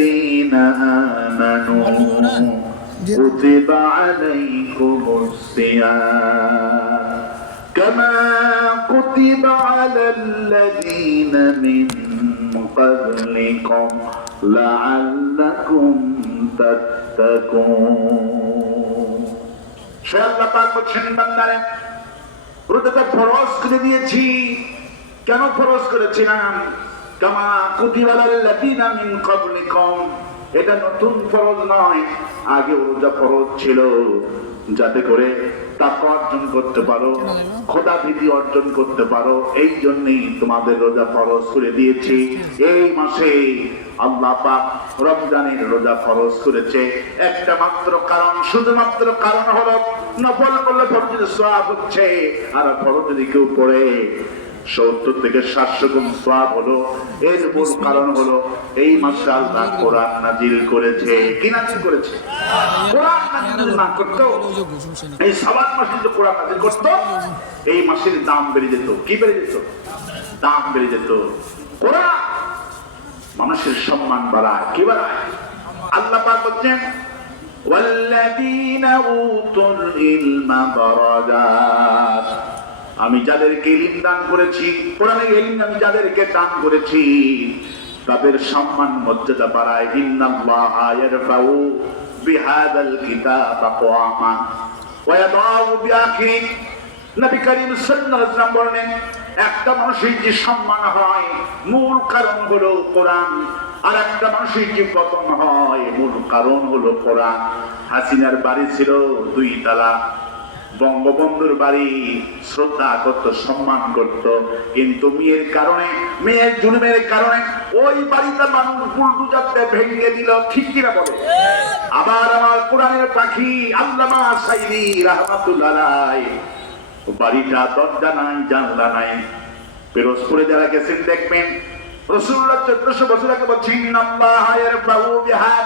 আইয়ুহাল্লাযীনা আমানু কুতিবা আলাইকুমুস সিয়াম কামা কুতিবা আলাল্লাযীনা মিন ক্বাবলিকুম লাআল্লাকুম তাত্তাকুন। সে আল্লাহ পাক বলছেন, বান্দারে রোজাটা ফরজ করে দিয়েছি। কেন ফরজ করেছিলাম? কামা কুতিবা আলাল্লাযীনা মিন ক্বাবলিকুম, এটা নতুন ফরজ নয়, আগে রোজা ফরজ ছিল, যাতে করে তাকওয়া অর্জন করতে পারো, খোদা ভীতি অর্জন করতে পারো। এই জন্যই তোমাদের রোজা ফরজ করে দিয়েছি। এই মাসে আল্লাহ পাক রমজানের রোজা ফরজ করেছে একটা মাত্র কারণ, শুধুমাত্র কারণ হলো নফল করলে ফরজের সওয়াব হচ্ছে, আর ফরজ যদি কেউ পড়ে 70 থেকে 700 গুণ সওয়াব হলো। এর মূল কারণ হলো এই মাসে আল্লাহ কোরআন নাজিল করেছে। কি নাজিল করেছে? কোরআন নাজিল না করতো, এই শাবান মাসে যে কোরআন নাজিল করতো, এই মাসের দাম বেড়ে যেত। কি বেড়ে যেত? দাম বেড়ে যেত। কোরআন মানুষের সম্মান বাড়ায়। কি বাড়ায়? আল্লাহ পাক বলেন, ওয়াল্লাযীনা উতুল ইলমা দারাজাত, আমি যাদেরকে ইলম দান করেছি, কোরআনের ইলম আমি যাদেরকে দান করেছি, তাদের সম্মান মর্যাদা বাড়ায়। ইন্নাল্লাহা ইয়ারফাউ বিহাদাল কিতাব আকওয়ামা ওয়া ইয়াদাউ বিআখিরি। নবী করিম সাল্লাল্লাহু আলাইহি ওয়াসাল্লাম বলেন, একটা মানুষের যে সম্মান হয় মূল কারণ হলো কোরআন, আর একটা মানুষের যে পতন হয় মূল কারণ হলো কোরআন। হাসিনার বাড়ি ছিল 2 তলা, বঙ্গবন্ধুর বাড়ি শ্রদ্ধা করত, সম্মান করত, কিন্তু মেয়ের কারণে, মেয়ের জুলুমের কারণে ওই বাড়িটা মানুষ বুলডোজারতে ভেঙে দিল। ঠিক কিনা বলে? আবার আমার কোরআনের পাখি আল্লামা সাইদি রাহমাতুল্লাহ আলাইহি, বাড়িটা দরজা নাই, জানলা নাই। পিরোজপুরে যারা গেছেন দেখবেন রাসূলুল্লাহ 1400 বছর আগে বলছেন, আল্লাহ ইয়ারফাউ বিহাদা